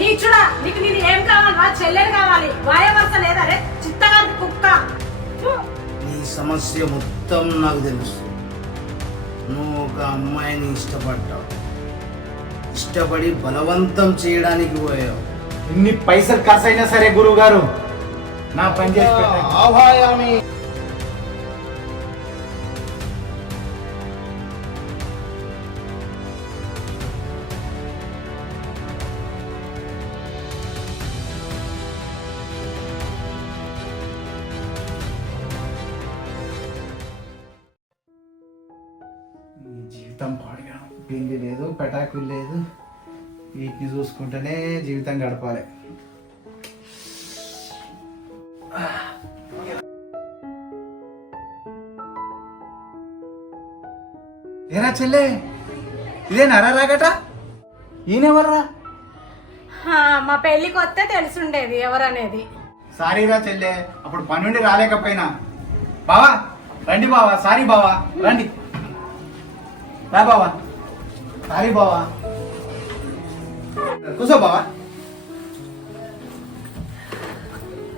నీచుడా, నీకు నేను ఏం కావాలరా? చెల్లెలు కావాలి. వాయ వరుస లేదా రే చిత్తగా కుక్క. నీ సమస్య మొత్తం నాకు తెలుసు. నువ్వు ఒక అమ్మాయిని ఇష్టపడ్డావు, ఇష్టపడి బలవంతం చేయడానికి పోయావు. ఇన్ని పైసలు ఖర్చు అయినా సరే గురువు గారు నా పని చేసి ఆవాయామి. జీవితం పాడుగా పెళ్లి లేదు, పెటాకులు లేదు, వీటిని చూసుకుంటేనే జీవితం గడపాలి. ఏరా చెల్లె, ఇదే నరా రాగట? ఈయనెవర్రా? మా పెళ్లికి వస్తే తెలుసుండేది ఎవరనేది. సారీరా చెల్లె, అప్పుడు పని నుండి రాలేకపోయినా. బావా రండి, బావా సారీ బావా రండి, రా బావా సారీ బావా, కూర్చో బావా,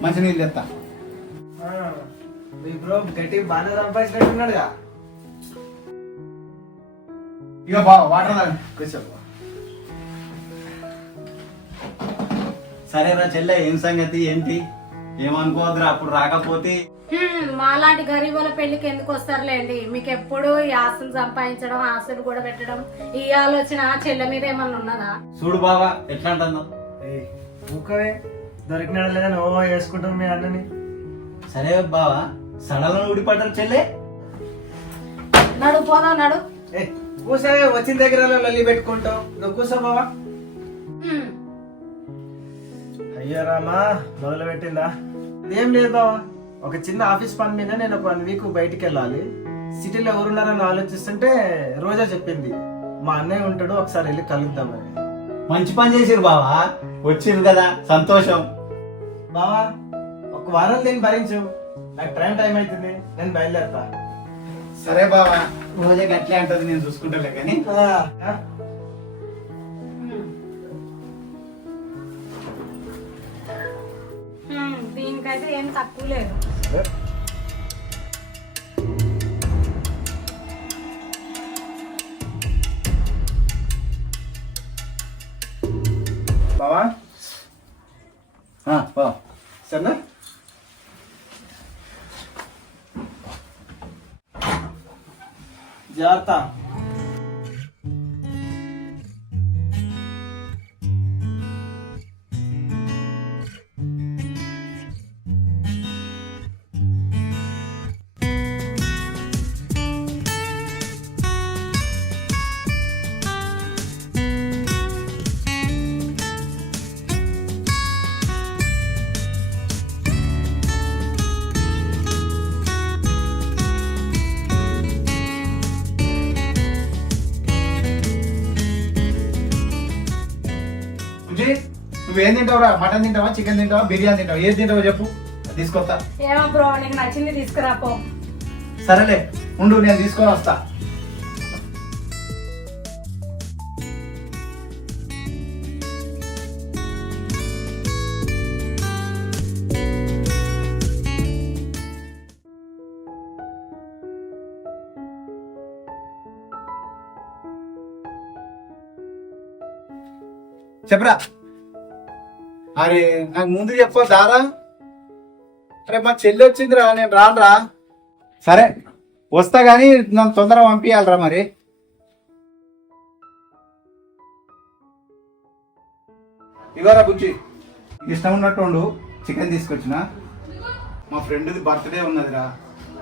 మంచి నీళ్ళు తెస్తా. మీ బ్రో గట్టి బాగా సంపాదించినట్టున్నాడుగా. ఇక బావా వాటర్ తాగు, కూర్చో. సరేరా చెల్లె, ఏం సంగతి ఏంటి? ఏమనుకోవద్దురా, అప్పుడు రాకపోతే. మాలాంటి గరీబుల పెళ్లికి ఎందుకు వస్తారులేండి. మీకు ఎప్పుడు ఈ ఆశలు సంపాదించడం, ఆశలు కూడా పెట్టడం, ఈ ఆలోచన చెల్లె మీద ఏమన్నా ఉన్నదా? చూడు బావా ఎట్లా అంటున్నావు. ఊకవే, దొరికినాడు లేదని ఓ వేసుకుంటాం మీ అన్నని. సరే బావా, సడలను ఊడిపడ్డారు చెల్లె. నడు పోదాం నడు. కూసవే, వచ్చిన దగ్గర లల్లి పెట్టుకుంటాం. నువ్వు కూసో బావా. అయ్యో రామా, మొదలు పెట్టిందా? ఏం లేదు బావా, ఒక చిన్న ఆఫీస్ పని మీద నేను ఒక 1 వీక్ బయటికి వెళ్ళాలి. సిటీలో ఎవరున్నారని ఆలోచిస్తుంటే రోజా చెప్పింది మా అన్నయ్య ఉంటాడు, ఒకసారి వెళ్ళి కలుద్దామని. మంచి పని చేసిరు బావా, వచ్చిరు కదా సంతోషం. బావా ఒక వారం దీన్ని భరించు, నాకు టైం అవుతుంది, నేను బయలుదేరతా. సరే బావా, రోజే గట్లే అంటది, నేను చూసుకుంటాలే కానీ. దీనికైతే ఏం తక్కువ లేదు. బావా బావా సరేనా? జాగ్రత్త. నువ్వేం తింటావురా? మటన్ తింటావా, చికెన్ తింటావా, బిర్యానీ తింటావా? ఏది తింటావో చెప్పు, తీసుకొస్తా. ఏమో బ్రో, నీకు నచ్చింది తీసుకురాపో. సరేలే ఉండు, నేను తీసుకొని వస్తా. చెప్పరా? అరే నాకు ముందు చెప్పొద్దారా? అరే మా చెల్లి వచ్చిందిరా, నేను రానురా. సరే వస్తా గానీ నన్ను తొందరగా పంపించాలరా. మరి ఇవారా బుజ్జి, ఇష్టం ఉన్నట్టు ఉండు. చికెన్ తీసుకొచ్చిన, మా ఫ్రెండ్ది బర్త్డే ఉన్నదిరా,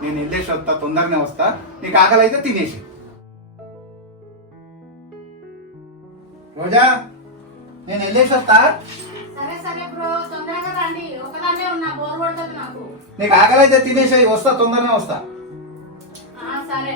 నేను వెళ్ళేసి వస్తా, తొందరగానే వస్తా. నీకు ఆకలి అయితే తినేసి. రోజా, నేను వెళ్ళేసి వస్తా. సరే సరే బ్రో, తొందరగా రండి, ఒకదాన్నే ఉన్నా, బోర్ కొడుతుంది నాకు. నీకు ఆకలి అయితే తినేసి వస్తా, తొందరగా వస్తా. సరే.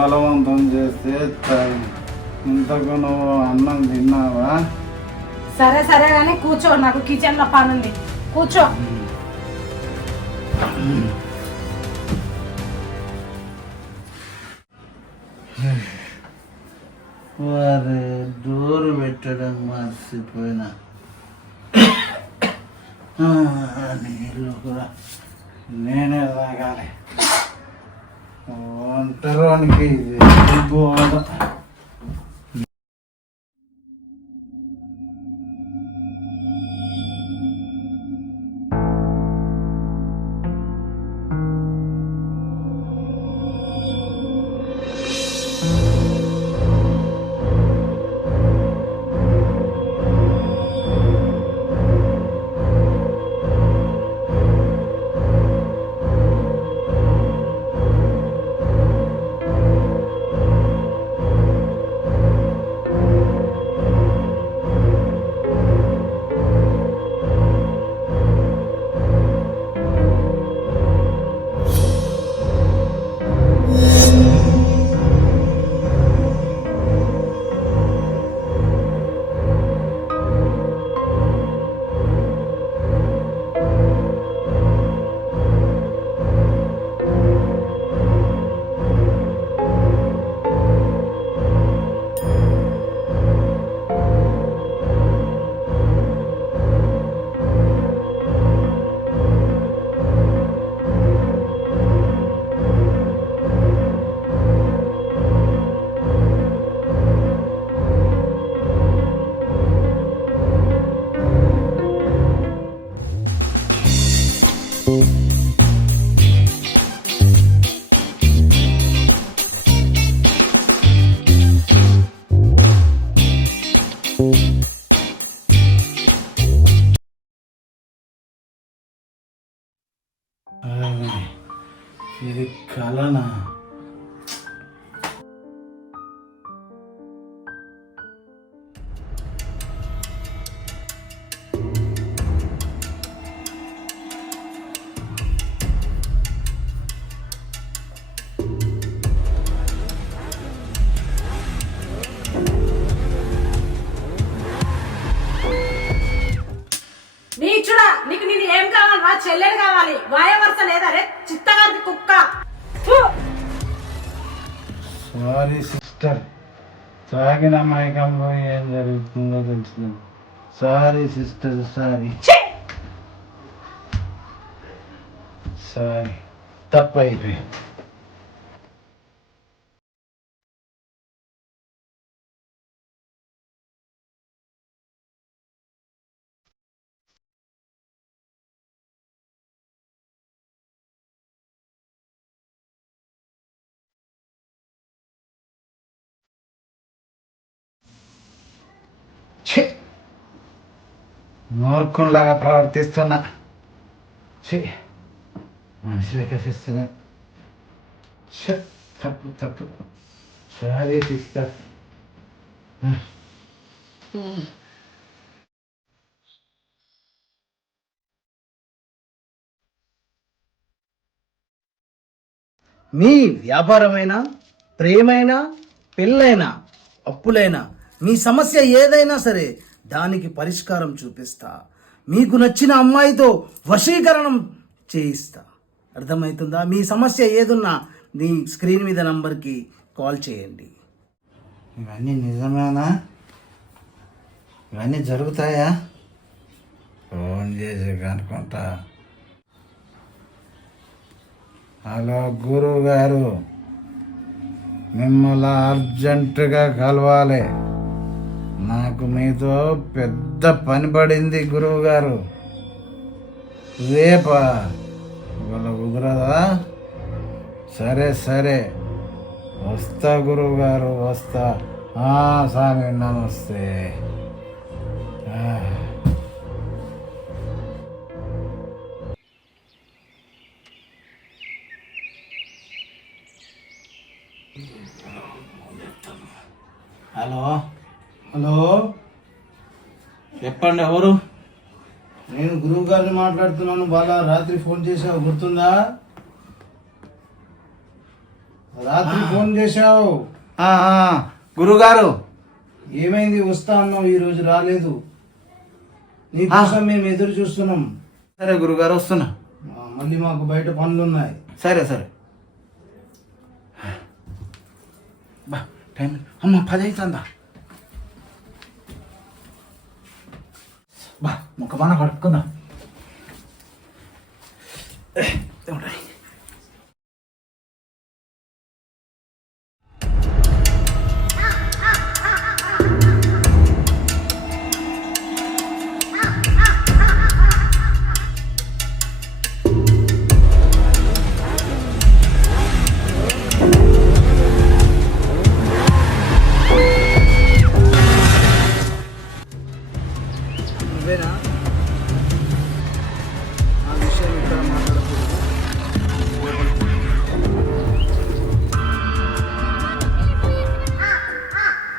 బలవంతం చేస్తే ఇంతకు నువ్వు అన్నం తిన్నావా? సరే సరే కానీ కూర్చో, నాకు కిచెన్ లో పని ఉంది, కూర్చో. వారే డోరు పెట్టడం మర్చిపోయినా. నీళ్ళు కూడా నేనే తాగాలి. ఒంటరికి పోదా. ఇది కలనా? నీచుడా, నీకు నేను ఏం కావాలి? నా చెల్లెలు కావాలి. వాయవరస లేదా రే చిత్తగారి కుక్క. సారీ సిస్టర్, తాగిన మైకంలో ఏం జరుగుతుందో తెలుసు. సారీ సిస్టర్, సారీ సారీ, తప్పైపోయింది. మూర్ఖుల్లాగా ప్రవర్తిస్తున్నా. మనుషులు కసిస్తున్నా. తప్పు తప్పు, సారీ సిస్టర్. మీ వ్యాపారమైనా, ప్రేమైనా, పెళ్ళైనా, అప్పులైనా, మీ సమస్య ఏదైనా సరే దానికి పరిష్కారం చూపిస్తా. మీకు నచ్చిన అమ్మాయితో వశీకరణం చేయిస్తా. అర్థమవుతుందా? మీ సమస్య ఏదున్నా మీ స్క్రీన్ మీద నంబర్కి కాల్ చేయండి. ఇవన్నీ నిజమేనా? ఇవన్నీ జరుగుతాయా? ఫోన్ చేసి కనుకుంటా. హలో గురువు గారు, మిమ్మల్ని అర్జెంటుగా కలవాలి. నాకు మీతో పెద్ద పని పడింది గురువు గారు. రేపా? ఇవాళ కుదరదా? సరే సరే, వస్తా గురువు గారు, వస్తా. స్వామి నమస్తే. హలో హలో, చెప్పండి, ఎవరు? నేను గురువు గారిని మాట్లాడుతున్నాను. బాలా, రాత్రి ఫోన్ చేసావు, గుర్తుందా? రాత్రి ఫోన్ చేశావు. గురుగారు ఏమైంది? వస్తా అన్నావు, ఈ రోజు రాలేదు. నీకోసం మేము ఎదురు చూస్తున్నాం. సరే గురుగారు వస్తున్నా. మళ్ళీ మాకు బయట పనులున్నాయి. సరే సరే. బా టైం అమ్మ 10 అవుతుందా? బా ముఖమాన కడుక్కుందాం. నువ్వేనా? ఆ విషయం ఇక్కడ మాట్లాడకూడదు.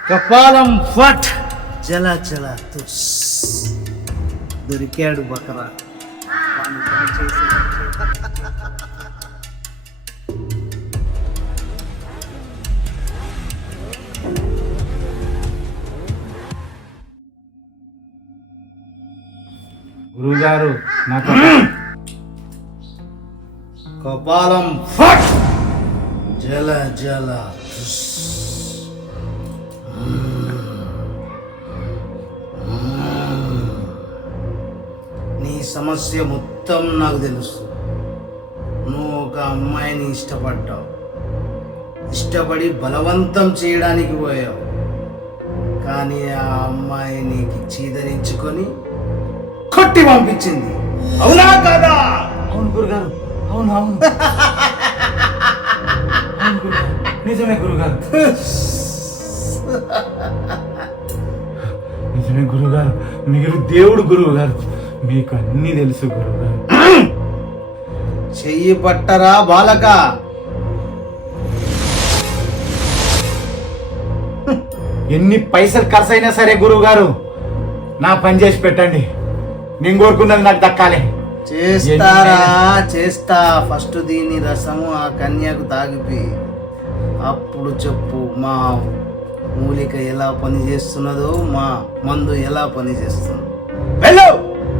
కపాలం ఫట్ జల జల తుస్. దొరికాడు బకరా. వాని పని చేసి గురుగారు నాకు కపాలం ఫట్ జల జల తుస్. నీ సమస్య మొత్తం నాకు తెలుసు. నువ్వు ఒక అమ్మాయిని ఇష్టపడ్డావు. ఇష్టపడి బలవంతం చేయడానికి పోయావు. కానీ ఆ అమ్మాయి నీకు చీదరించుకొని కొట్టి పంపించింది. అవునా కదా? అవును గురుగారు. అవును అవును అవును గురుగారు. నిజమే గురుగారు. నిజమే గురుగారు. మీరు దేవుడు గురువుగారు. మీకు అన్నీ తెలుసు గురుగారు. చెయ్యి పట్టరా బాలక. ఎన్ని పైసలు ఖర్చు అయినా సరే గురువుగారు నా పని చేసి పెట్టండి. నేను కోరుకున్నది నాకు దక్కాలి. చేస్తారా? చేస్తా. ఫస్ట్ దీని రసము ఆ కన్యకు తాగిపి, అప్పుడు చెప్పు మా మూలిక ఎలా పని చేస్తున్నదో, మా మందు ఎలా పని చేస్తుందో. వెళ్ళు.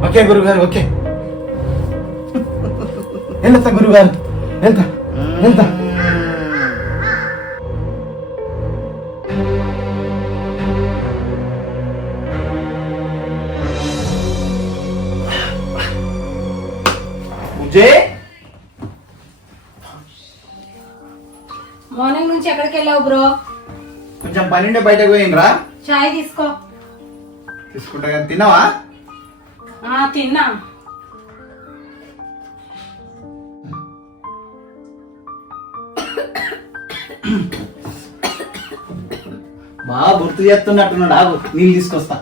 ఓకే గురుగారు. ఓకే వెళ్తా గురుగారు. వెళ్తా వెళ్తా. మార్నింగ్ నుంచి ఎక్కడికి వెళ్ళావు బ్రో? కొంచెం పని ఉండే బయటకు పోయిండ్రా. చాయ్ తీసుకో. తీసుకుంటా కానీ తిన్నావా? తిన్నా. బాగా గుర్తు చేస్తున్నట్టున్నాడు. ఆగు నీళ్ళు తీసుకొస్తా.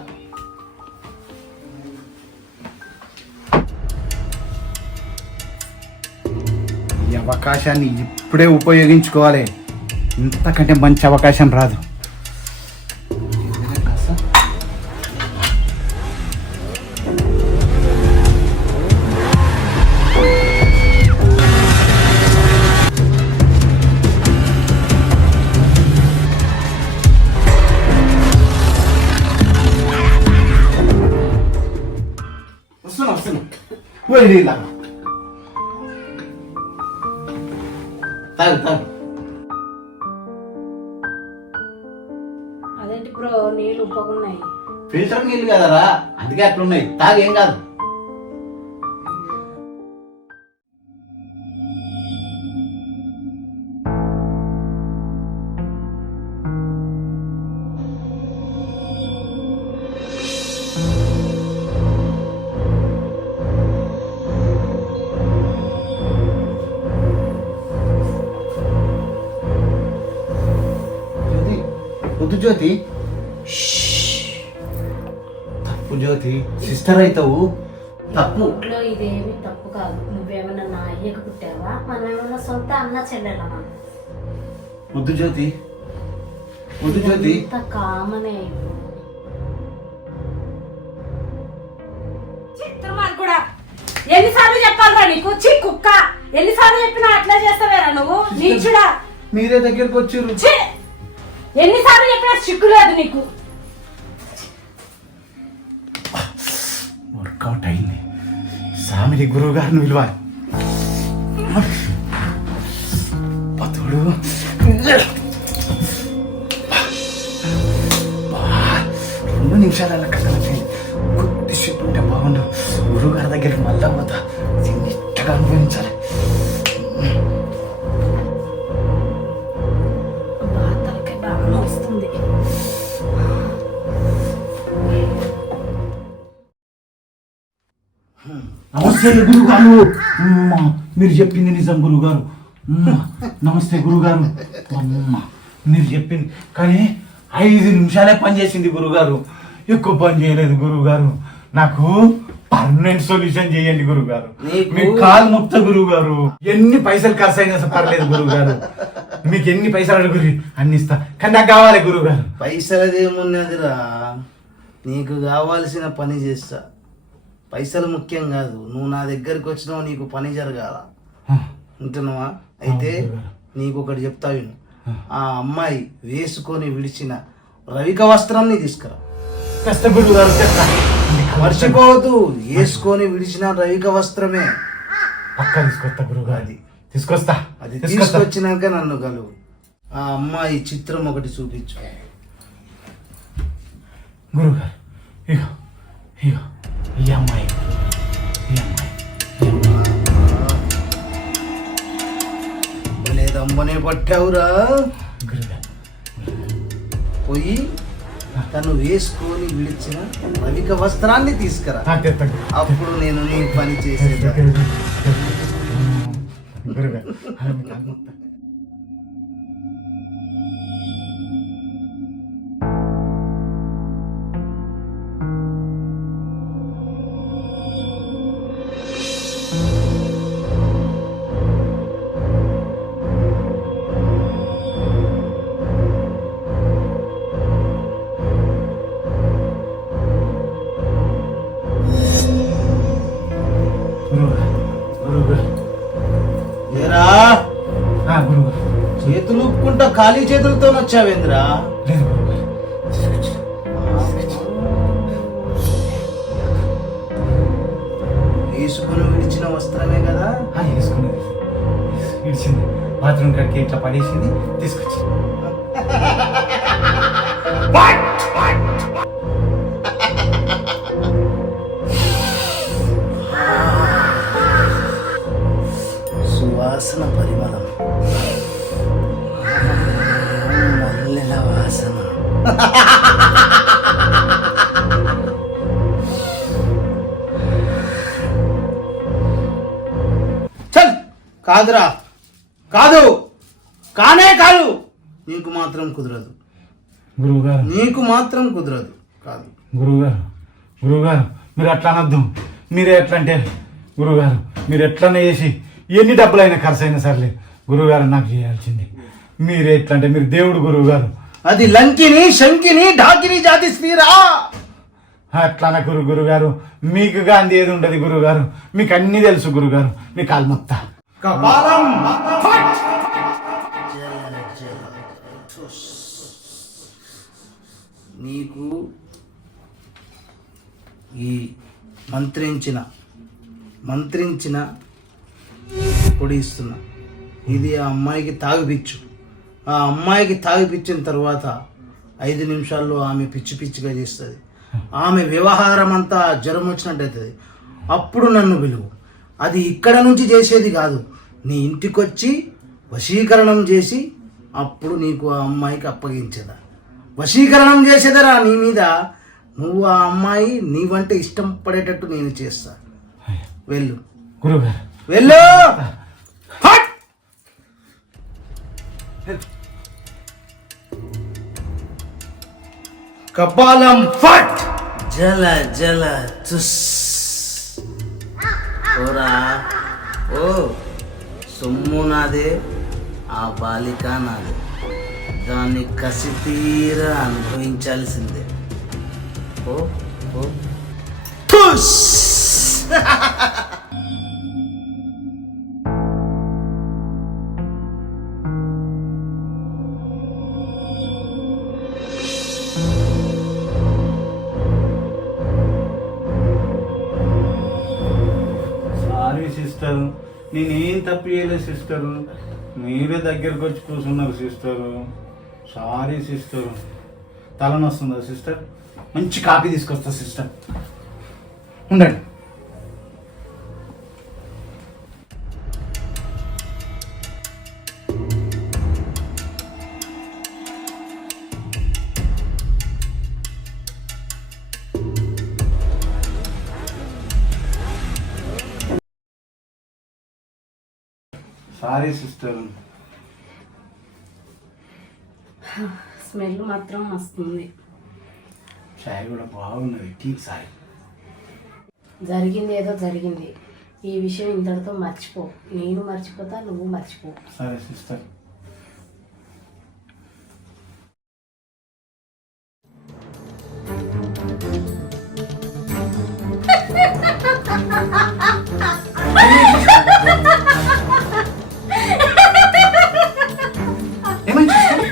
ఈ అవకాశాన్ని ఇప్పుడే ఉపయోగించుకోవాలి. ఇంతకంటే మంచి అవకాశం రాదు. వస్తున్నా. తాగు. అదేంటి బ్రో నీళ్ళు ఉప్పకున్నాయి? ఫిల్టర్ నీళ్ళు కదరా, అందుకే అట్లున్నాయి. తాగు, ఏం కాదు. వద్దు జ్యోతి. తప్పు జ్యోతి. సిస్టర్ అవుతావు. తప్పు. ఇంట్లో ఇదేమి తప్పు కాదు. నువ్వేమన్నా నా అయ్యకు పుట్టావా? మనం ఏమన్నా సొంత అన్న చెల్లెలమా? వద్దు జ్యోతి. వద్దు జ్యోతి. ఇంత కామనే. చిత్రమార్ కూడా ఎన్నిసార్లు చెప్పాలరా నీకు? కుక్క ఎన్నిసార్లు చెప్పినా అట్లా చేస్తావేరా నువ్వు? నీచుడా. మీరే దగ్గరికి వచ్చిర్రు. ఛీ! ఎన్నిసార్లు చెప్పినా సిగ్గు లేదు నీకు. వర్కౌట్ అయింది. సామిని గురువు గారిని విలువ పతుడు 2 నిమిషాల కథలకి కొద్దిసేపు ఉంటే బాగుండు. గురువు గారి దగ్గరికి మళ్ళా పోతా. దీన్ని ఇట్టగా అనుభవించాలి. తలకాయ బాగా వస్తుంది. నమస్తే గురుగారు. మీరు చెప్పింది నిజం గురుగారు. నమస్తే గురుగారు. మీరు చెప్పింది కానీ 5 నిమిషాలే పని చేసింది గురుగారు. ఎక్కువ పని చేయలేదు గురుగారు. నాకు పర్మనెంట్ సొల్యూషన్ చేయండి గురుగారు. మీ కాలు ముక్త గురుగారు. ఎన్ని పైసలు ఖర్చు అయినా పర్లేదు గురుగారు. మీకు ఎన్ని పైసలు అడుగురి అన్ని ఇస్తా. కానీ నాకు కావాలి గురుగారు. పైసలదేమున్నదిరా, నీకు కావాల్సిన పని చేస్తా. పైసలు ముఖ్యం కాదు. నువ్వు నా దగ్గరికి వచ్చినావు, నీకు పని జరగాల. ఉంటున్నావా? అయితే నీకు ఒకటి చెప్తా విను. ఆ అమ్మాయి వేసుకొని విడిచిన రవిక వస్త్రాన్ని తీసుకురా. గురుగారు మర్చిపోవద్దు, వేసుకొని విడిచిన రవిక వస్త్రమే. పక్క తీసుకొస్తా గురుగారు. తీసుకొస్తా. అది తీసుకొచ్చినాక నన్ను కలువు. ఆ అమ్మాయి చిత్రం ఒకటి చూపించు గురుగారు. ఇగో ఇగో ఈ అమ్మాయి లేదమ్మనే పట్టావురా. పోయి తను వేసుకొని విడిచిన రవిక వస్త్రాన్ని తీసుకురా. అప్పుడు నేను నీ పని చేసేదా. ఏరా చేతులు ఊపుకుంటా ఖాళీ చేతులతో వచ్చావేంద్రా? వేసుకుని విడిచిన వస్త్రమే కదా? వేసుకున్నది విడిచింది. బాత్రూమ్ కడికి ఇట్లా పడేసింది, తీసుకొచ్చి. సువాసన పరిమళం, మల్లెల వాసన. చల్, కాదురా, కాదు, కానే కాదు. నీకు మాత్రం కుదరదు గురువుగారు. నీకు మాత్రం కుదరదు. కాదు గురువుగారు మీరు అట్లా అనొద్దు. మీరే ఎట్లా అంటే గురువుగారు, మీరు ఎట్లనే చేసి ఎన్ని డబ్బులైనా ఖర్చు అయినా సర్లే గురువుగారు, నాకు చేయాల్సింది. మీరే ఎట్లా అంటే మీరు దేవుడు గురువుగారు. అది లంకిని, శంకిని, ఢాకిని జాతి స్త్రీరా. అట్లా నాకు గురుగారు. మీకు గాంధీ ఏది ఉండదు గురుగారు. మీకు అన్ని తెలుసు గురుగారు. మీ కాల్మొక్త నీకు ఈ మంత్రించిన పొడి ఇస్తున్నా. ఇది ఆ అమ్మాయికి తాగిపిచ్చు. ఆ అమ్మాయికి తాగిపిచ్చిన తర్వాత 5 నిమిషాల్లో ఆమె పిచ్చి పిచ్చిగా చేస్తుంది. ఆమె వ్యవహారం అంతా జ్వరం వచ్చినట్టు అవుతుంది. అప్పుడు నన్ను పిలువు. అది ఇక్కడ నుంచి చేసేది కాదు, నీ ఇంటికొచ్చి వశీకరణం చేసి అప్పుడు నీకు ఆ అమ్మాయికి అప్పగించేదా. వశీకరణం చేసేదరా నీ మీద. నువ్వు ఆ అమ్మాయి నీవంటే ఇష్టం పడేటట్టు నేను చేస్తా. వెళ్ళు గురుగారు, వెళ్ళు. కపాలం ఫట్. జల జల తుస్. ఓరా ఓ, సొమ్ము నాదే, ఆ బాలిక నాదే. దాన్ని కసి తీరా అనుభవించాల్సిందే. ఓ ఓ తుస్. సిస్టరు, నేనేం తప్పు చేయలేదు సిస్టరు, మీరే దగ్గరకు వచ్చి కూర్చున్నారు సిస్టరు. Sorry sister. తలనొస్తుందా సిస్టర్? మంచి కాఫీ తీసుకొస్తా సిస్టర్, ఉండండి. Sorry sister. స్మెల్ మాత్రం వస్తుంది. చాయ్ కూడా బాగున్నది, టీ సారీ. జరిగింది ఏదో జరిగింది. ఈ విషయం ఇంతటితో మర్చిపో. నేను మర్చిపోతా, నువ్వు మర్చిపో. సరే సిస్టర్. ఏమైంది సిస్టర్?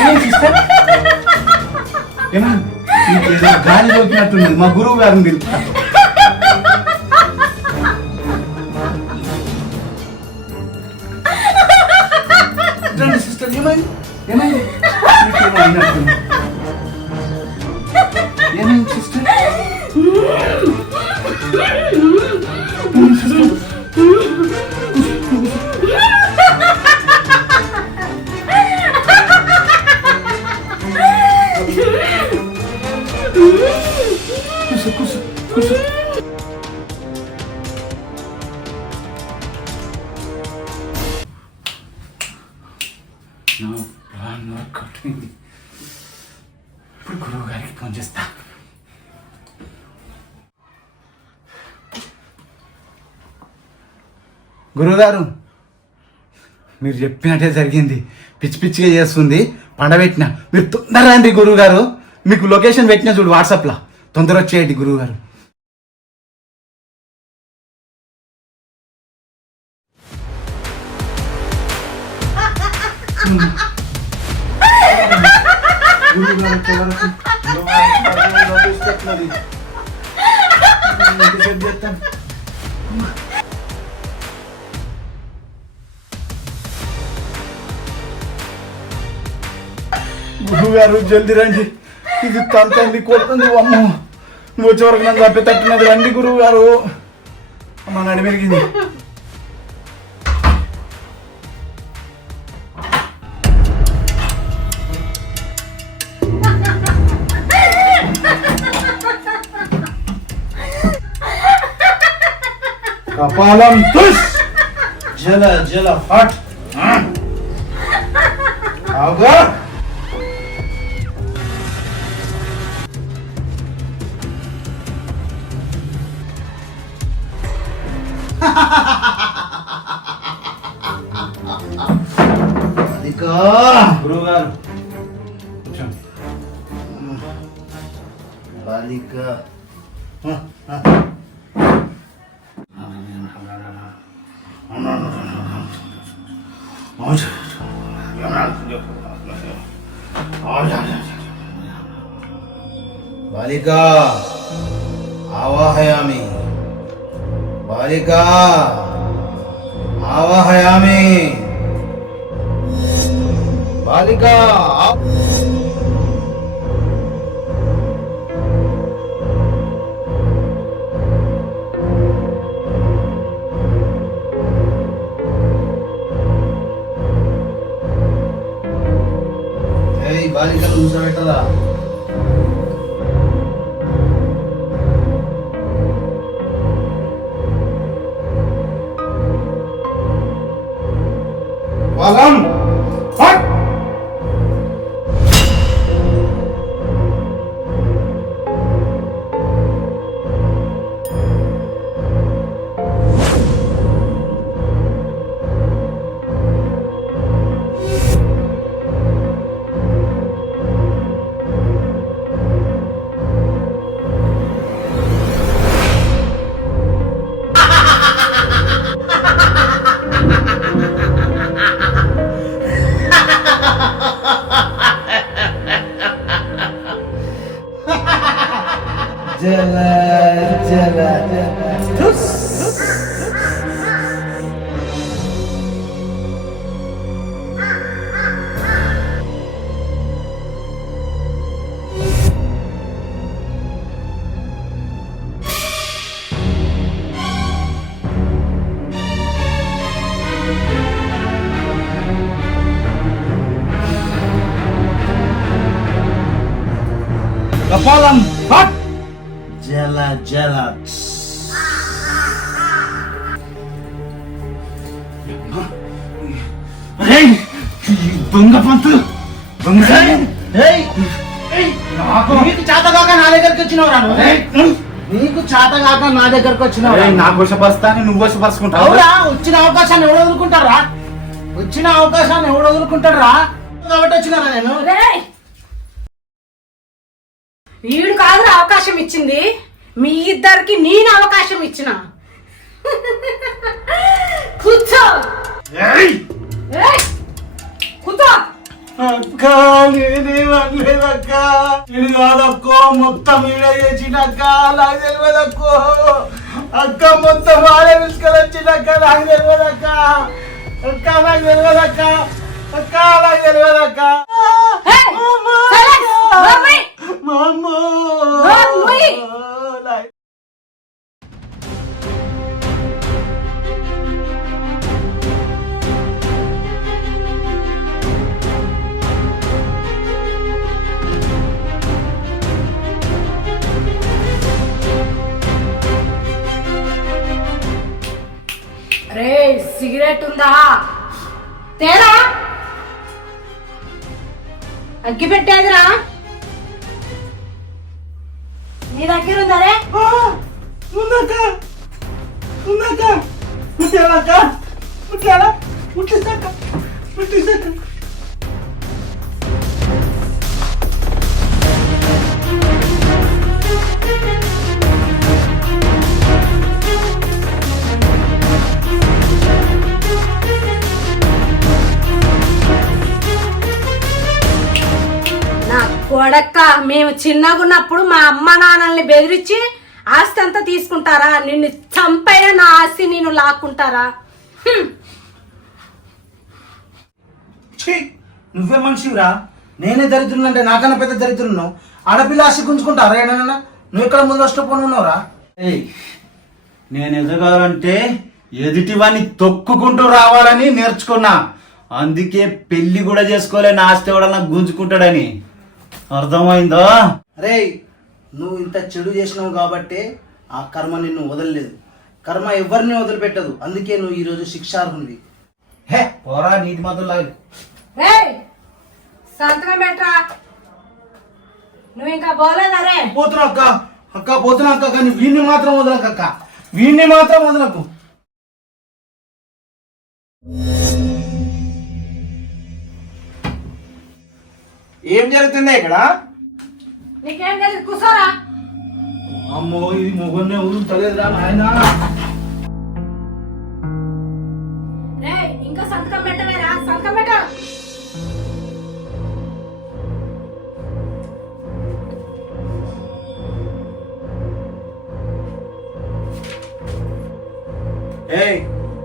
ఏమైంది సిస్టర్? ఏమైంది? మీకు ఏదో గాలి సోకినట్టున్నది. మా గురువు గారిని పిలుస్తా. రండి సిస్టర్, ఏమైంది? ఏమైంది? మీకేమో అయినట్టుంది. ఏమైంది సిస్టర్? ఏమైంది సిస్టర్? కూర్చో, కూర్చో, కూర్చో. నా ప్లాన్ వర్కౌట్ అయింది. ఇప్పుడు గురువు గారికి ఫోన్ చేస్తా. గురువుగారు, మీరు చెప్పినట్టే జరిగింది. పిచ్చి పిచ్చిగా చేస్తుంది. పండబెట్టిన మీరు తొందర రండి గురువుగారు. మీకు లొకేషన్ పెట్టిన చూడు వాట్సాప్లో. తొందర వచ్చేయండి గురువుగారు. గురువుగారు జల్దీ రండి. ఇది తంతంది కొడుతుంది. అమ్మో, నువ్వు వచ్చే వరకు నన్ను తప్పితట్టున్నది. రండి గురువు గారు. అమ్మ నడి మెరిగింది. కపాలం తుష్, జల జల ఫట్. ఆగా గురువు గారు కూర్చోండి. బాలిక బాలిక ఆవాహయామి, బాలిక ఆవాహయామి, బాలిక బాలికలు కూర్చోబెట్టదా? వాగం హట్. జల జల కపాలం హట్. జల జల రేయ్, ఈ దొంగ పంతులు దొంగ నాకు నీకు చేతగాక నా దగ్గరికి వచ్చినవరా నువ్వు? రేయ్, నీకు చేతగాక నా దగ్గరకు వచ్చినవరా? రేయ్, నాకు వశపరుస్తాను, నువ్వు వశపరుచుకుంటావు. అవురా, వచ్చిన అవకాశాన్ని ఎవడు వదులుకుంటారా? వచ్చిన అవకాశాన్ని ఎవడు వదులుకుంటారా కాబట్టి వచ్చినారా నేను? రేయ్! వీడు కాదురా అవకాశం ఇచ్చింది, మీ ఇద్దరికి నేను అవకాశం ఇచ్చిన. కూర్చో. ఏయ్! ఏయ్! కూర్చో. అక్క నేనేమనలేదక్క, నేను కాదక్కో మొత్తం ఈడ చేసినక్క, నాకు తెలియదక్కో. అక్క మొత్తం ఆడే తీసుకొచ్చినక్క, నాకు తెలియదక్క. అక్క నాకు తెలియదక్క, అక్క నాకు తెలియదక్క. ఏయ్! సైలెన్స్! నోర్మై! మామో నోర్మై! రే సిగరెట్ ఉందా? తేడా అగ్గి పెట్టేదిరా, నీ దగ్గర ఉందా? రే ఉందక్క, ఉందక్క, ముట్టాలక్క, ముట్టాలా, ముట్టిస్తాక, ముట్టిస్తాక. నా కొడక్క, మేము చిన్నగా ఉన్నప్పుడు మా అమ్మ నాన్నల్ని బెదిరించి ఆస్తి అంతా తీసుకుంటారా? నిన్ను చంపైనా నా ఆస్తి నేను లాక్కుంటారా? ఛీ, నువ్వే మనిషివిరా. నేనే దరిద్రునంటే నాకన్నా పెద్ద దరిద్రున్నావు. ఆడపిల్ల ఆశ గుంజుకుంటారా ఏడన్నా? నువ్వు ఇక్కడ ముందు వస్తుపోను ఉన్నావురా? ఏయ్, నేను ఎదగాలంటే ఎదుటివాన్ని తొక్కుకుంటూ రావాలని నేర్చుకున్నా. అందుకే పెళ్లి కూడా చేసుకోలే, నా ఆస్తి కూడా నాకు గుంజుకుంటాడని. అర్థమైందా? రేయ్, నువ్వు ఇంత చెడు చేసినావు కాబట్టే ఆ కర్మ నిన్ను వదలలేదు. కర్మ ఎవరిని వదిలిపెట్టదు. అందుకే నువ్వు ఈరోజు శిక్షార్హునివి. హే పోరా, నీతి మాత్రం లాగలి. రేయ్ సంతకం పెట్టరా. నువ్వు ఇంకా పోలేదా? రే పోతున్నా అక్క, అక్క పోతున్నా అక్క, కానీ వీడిని మాత్రం వదలకు అక్క, వీడిని మాత్రం వదలకు. ఏం జరుగుతుంది ఇక్కడ? నీకేం తెలియదు, కూర్చోరా. అమ్మో, ఇది మొగన్నే వదులుతలేదురా నాయనా. రేయ్ ఇంకా సంతకం పెట్టలేరా? సంతకం పెట్ట. ఏయ్,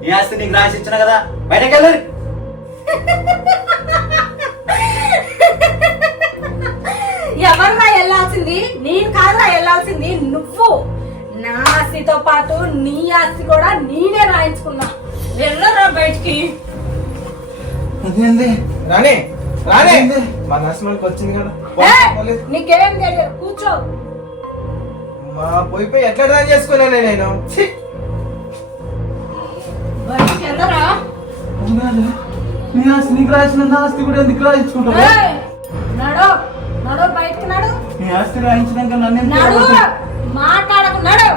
ఈ ఆస్తి నీకు రాసి ఇచ్చిన కదా, బయటకు వెళ్ళరు. ఎవర్రా వెళ్ళాల్సింది? నేను కాదురా వెళ్ళాల్సింది, నువ్వు. నా ఆస్తితో పాటు నీ ఆస్తి కూడా నేనే రాయించుకున్నా. వెళ్ళరా బయటికి. అదేంది? రానే రానే, మా నర్సింహకి వచ్చింది కదా. ఏయ్, నీకేం తెలియదు, కూర్చో. మా పోయిపోయి ఎట్లా డ్రైవ్ చేసుకున్నానే నేను. ఛీ! బయటికి వెళ్ళరా. నీ ఆస్తి నీకు రాసిన, నా ఆస్తి కూడా ఎందుకు రాయించుకుంటావు? ఏయ్, నడు నడు, బయటికి నడు. నీ ఆస్తి రాయించినాక నన్ను ఎందుకు నడు, రాయించావు? మాట్లాడకు, నడు.